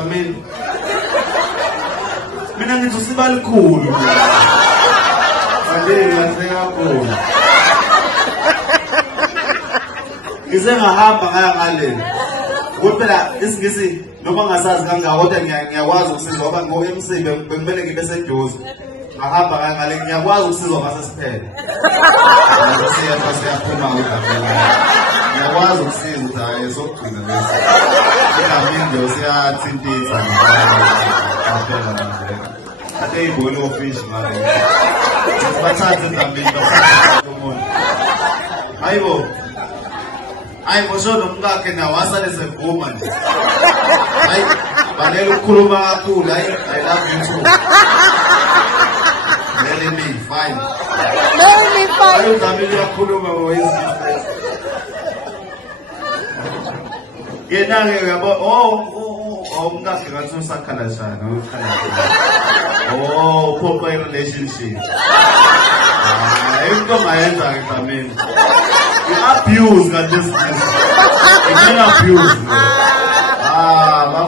Dlamini. Mina ngithi usibalikhulu. Manje ngiyatheka kakhulu. Ngize ngahamba ngaya ngale. Kuphela isingisi noma ngasazi kangaka kodwa ngiyakwazi ukusiza ngoba ngoMsibe bekumele ngibe seduze. Ngahamba ngaya ngale ngiyakwazi ukusizwa ngasesiphele. Siyaphuma uDlamini. Ngiyakwazi ukusiza ukuthi hayi sokugcina bese. Dlamini nje siyathintisa ngaphela manje. Ade ibona ofishi ngale. Bathathe Dlamini umuntu. Hayibo. Hayi mosho nomkakhe nawo asale sevuma nje. Hayi baleka ukukhuluma kakhulu hayi I love you too. Let me fine. Hayi Dlamini uyakhuluma ngowezinto. Yena ke yabo umkakhe ngathi usakhala njani ukhala. Poor relationship. Into mayenza ke Dlamini. Abuse got this. It's not abuse.